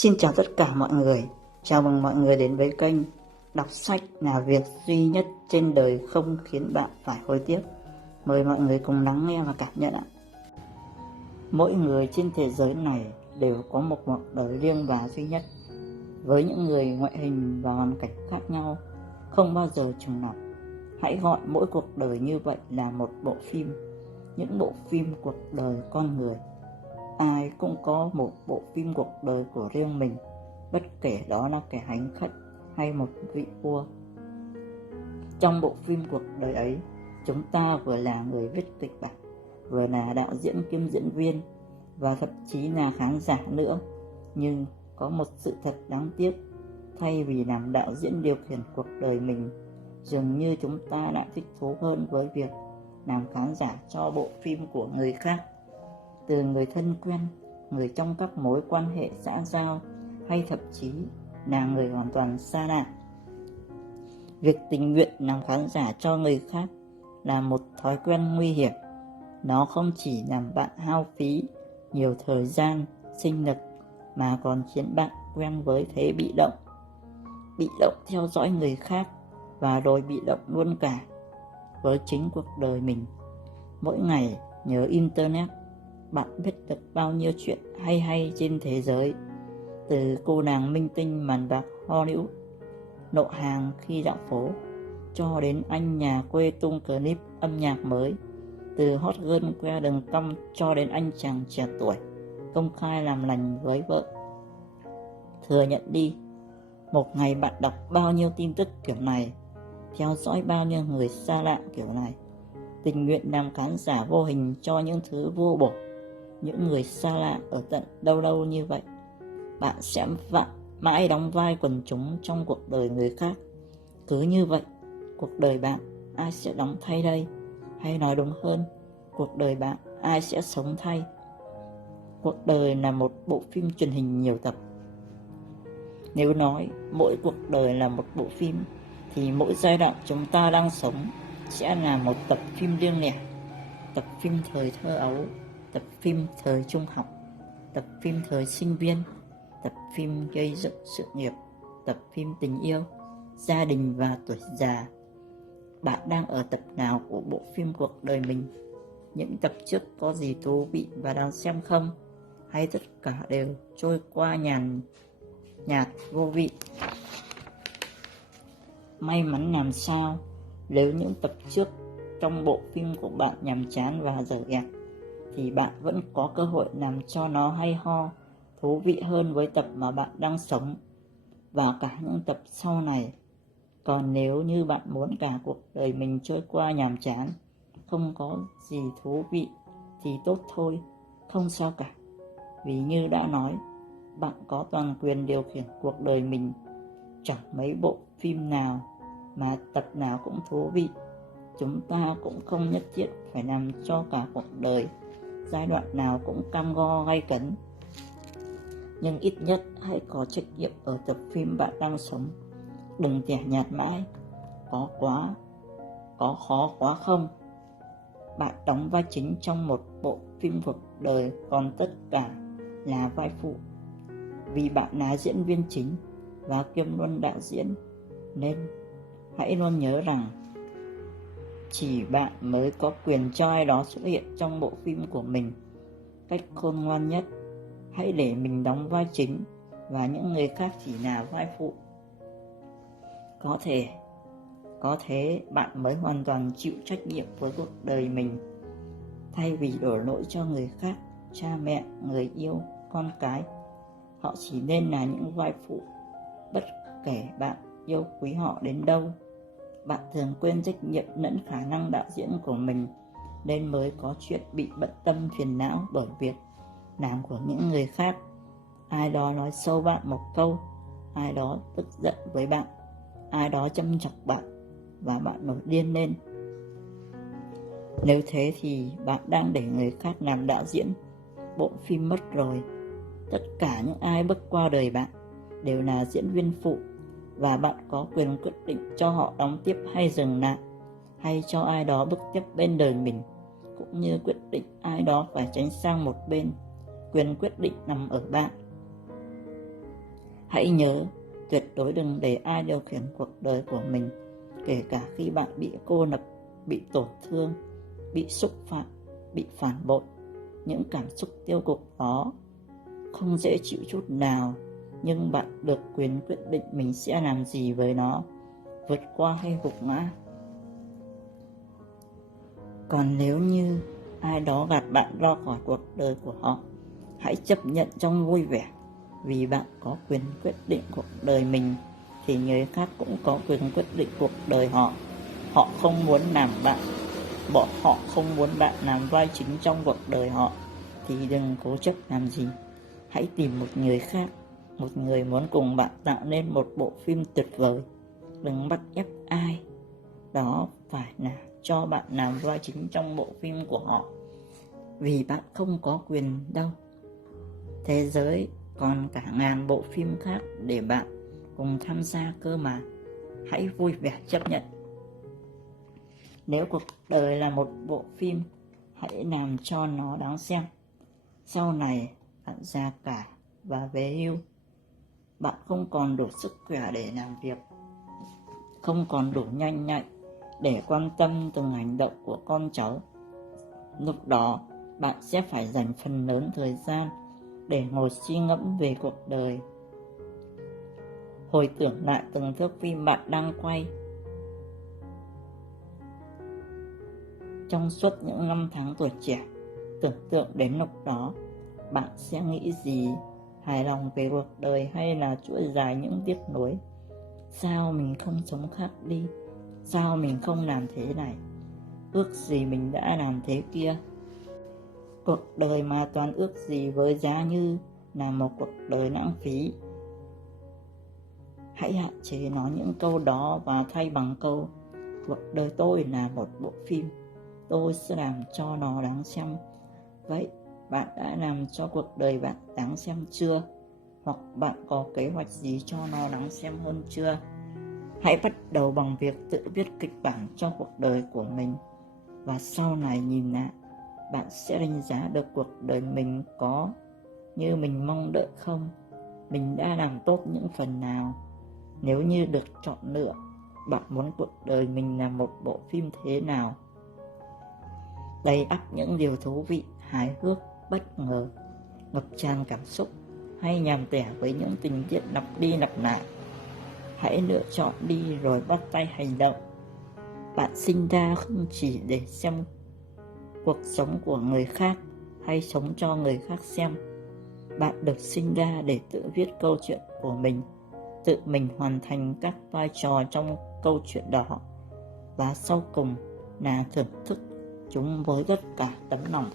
Xin chào tất cả mọi người. Chào mừng mọi người đến với kênh Đọc sách là việc duy nhất trên đời không khiến bạn phải hối tiếc. Mời mọi người cùng lắng nghe và cảm nhận ạ. Mỗi người trên thế giới này đều có một cuộc đời riêng và duy nhất. Với những người ngoại hình và hoàn cảnh khác nhau, không bao giờ trùng lặp. Hãy gọi mỗi cuộc đời như vậy là một bộ phim. Những bộ phim cuộc đời con người. Ai cũng có một bộ phim cuộc đời của riêng mình, bất kể đó là kẻ hành khách hay một vị vua. Trong bộ phim cuộc đời ấy, chúng ta vừa là người viết kịch bản, vừa là đạo diễn kiêm diễn viên, và thậm chí là khán giả nữa. Nhưng có một sự thật đáng tiếc, thay vì làm đạo diễn điều khiển cuộc đời mình, dường như chúng ta lại thích thú hơn với việc làm khán giả cho bộ phim của người khác. Từ người thân quen, người trong các mối quan hệ xã giao, hay thậm chí là người hoàn toàn xa lạ. Việc tình nguyện làm khán giả cho người khác là một thói quen nguy hiểm. Nó không chỉ làm bạn hao phí nhiều thời gian, sinh lực, mà còn khiến bạn quen với thế bị động. Bị động theo dõi người khác, và rồi bị động luôn cả với chính cuộc đời mình. Mỗi ngày nhờ Internet, bạn biết được bao nhiêu chuyện hay trên thế giới. Từ cô nàng minh tinh màn bạc Hollywood nộ hàng khi dạo phố, cho đến anh nhà quê tung clip âm nhạc mới. Từ hot girl que đường cong cho đến anh chàng trẻ tuổi công khai làm lành với vợ. Thừa nhận đi, một ngày bạn đọc bao nhiêu tin tức kiểu này, theo dõi bao nhiêu người xa lạ kiểu này, tình nguyện làm khán giả vô hình cho những thứ vô bổ, những người xa lạ ở tận đâu đâu như vậy. Bạn sẽ mãi đóng vai quần chúng trong cuộc đời người khác. Cứ như vậy, cuộc đời bạn ai sẽ đóng thay đây? Hay nói đúng hơn, cuộc đời bạn ai sẽ sống thay? Cuộc đời là một bộ phim truyền hình nhiều tập. Nếu nói mỗi cuộc đời là một bộ phim, thì mỗi giai đoạn chúng ta đang sống sẽ là một tập phim riêng lẻ. Tập phim thời thơ ấu, tập phim thời trung học, tập phim thời sinh viên, tập phim gây dựng sự nghiệp, tập phim tình yêu, gia đình và tuổi già. Bạn đang ở tập nào của bộ phim cuộc đời mình? Những tập trước có gì thú vị và đáng xem không? Hay tất cả đều trôi qua nhàn nhạt vô vị? May mắn làm sao nếu những tập trước trong bộ phim của bạn nhàm chán và dở dang, thì bạn vẫn có cơ hội làm cho nó hay ho, thú vị hơn với tập mà bạn đang sống và cả những tập sau này. Còn nếu như bạn muốn cả cuộc đời mình trôi qua nhàm chán, không có gì thú vị, thì tốt thôi, không sao cả. Vì như đã nói, bạn có toàn quyền điều khiển cuộc đời mình. Chẳng mấy bộ phim nào mà tập nào cũng thú vị. Chúng ta cũng không nhất thiết phải làm cho cả cuộc đời giai đoạn nào cũng cam go gay cấn. Nhưng ít nhất hãy có trách nhiệm ở tập phim bạn đang sống. Đừng tẻ nhạt mãi. Có khó quá không? Bạn đóng vai chính trong một bộ phim cuộc đời, còn tất cả là vai phụ. Vì bạn là diễn viên chính và kiêm luôn đạo diễn, nên hãy luôn nhớ rằng chỉ bạn mới có quyền cho ai đó xuất hiện trong bộ phim của mình. Cách khôn ngoan nhất, hãy để mình đóng vai chính và những người khác chỉ là vai phụ. Có thế bạn mới hoàn toàn chịu trách nhiệm với cuộc đời mình. Thay vì đổ lỗi cho người khác, cha mẹ, người yêu, con cái, họ chỉ nên là những vai phụ. Bất kể bạn yêu quý họ đến đâu, bạn thường quên trách nhiệm lẫn khả năng đạo diễn của mình, nên mới có chuyện bị bận tâm phiền não bởi việc làm của những người khác. Ai đó nói sâu bạn một câu, ai đó tức giận với bạn, ai đó châm chọc bạn, và bạn nổi điên lên. Nếu thế thì bạn đang để người khác làm đạo diễn bộ phim mất rồi. Tất cả những ai bước qua đời bạn đều là diễn viên phụ, và bạn có quyền quyết định cho họ đóng tiếp hay dừng lại, hay cho ai đó bước tiếp bên đời mình, cũng như quyết định ai đó phải tránh sang một bên. Quyền quyết định nằm ở bạn. Hãy nhớ, tuyệt đối đừng để ai điều khiển cuộc đời của mình, kể cả khi bạn bị cô lập, bị tổn thương, bị xúc phạm, bị phản bội. Những cảm xúc tiêu cực đó không dễ chịu chút nào, nhưng bạn được quyền quyết định mình sẽ làm gì với nó, vượt qua hay gục ngã. Còn nếu như ai đó gạt bạn ra khỏi cuộc đời của họ, hãy chấp nhận trong vui vẻ, vì bạn có quyền quyết định cuộc đời mình thì người khác cũng có quyền quyết định cuộc đời họ. Họ không muốn bạn làm vai chính trong cuộc đời họ thì đừng cố chấp làm gì. Hãy tìm một người khác, một người muốn cùng bạn tạo nên một bộ phim tuyệt vời. Đừng bắt ép ai đó phải là cho bạn làm vai chính trong bộ phim của họ, vì bạn không có quyền đâu. Thế giới còn cả ngàn bộ phim khác để bạn cùng tham gia cơ mà. Hãy vui vẻ chấp nhận. Nếu cuộc đời là một bộ phim, hãy làm cho nó đáng xem. Sau này bạn già cả và về hưu, bạn không còn đủ sức khỏe để làm việc, không còn đủ nhanh nhạy để quan tâm từng hành động của con cháu. Lúc đó bạn sẽ phải dành phần lớn thời gian để ngồi suy ngẫm về cuộc đời, hồi tưởng lại từng thước phim bạn đang quay. Trong suốt những năm tháng tuổi trẻ, tưởng tượng đến lúc đó bạn sẽ nghĩ gì, hài lòng về cuộc đời hay là chuỗi dài những tiếc nuối. Sao mình không sống khác đi? Sao mình không làm thế này? Ước gì mình đã làm thế kia? Cuộc đời mà toàn ước gì với giá như là một cuộc đời lãng phí. Hãy hạn chế nói những câu đó và thay bằng câu: cuộc đời tôi là một bộ phim, tôi sẽ làm cho nó đáng xem. Vậy bạn đã làm cho cuộc đời bạn đáng xem chưa? Hoặc bạn có kế hoạch gì cho nó đáng xem hơn chưa? Hãy bắt đầu bằng việc tự viết kịch bản cho cuộc đời của mình, và sau này nhìn lại, bạn sẽ đánh giá được cuộc đời mình có như mình mong đợi không? Mình đã làm tốt những phần nào? Nếu như được chọn lựa, bạn muốn cuộc đời mình là một bộ phim thế nào? Đầy ắp những điều thú vị, hài hước, bất ngờ, ngập tràn cảm xúc, hay nhàm tẻ với những tình tiết lặp đi lặp lại? Hãy lựa chọn đi rồi bắt tay hành động. Bạn sinh ra không chỉ để xem cuộc sống của người khác hay sống cho người khác xem. Bạn được sinh ra để tự viết câu chuyện của mình, tự mình hoàn thành các vai trò trong câu chuyện đó, và sau cùng là thưởng thức chúng với tất cả tấm lòng.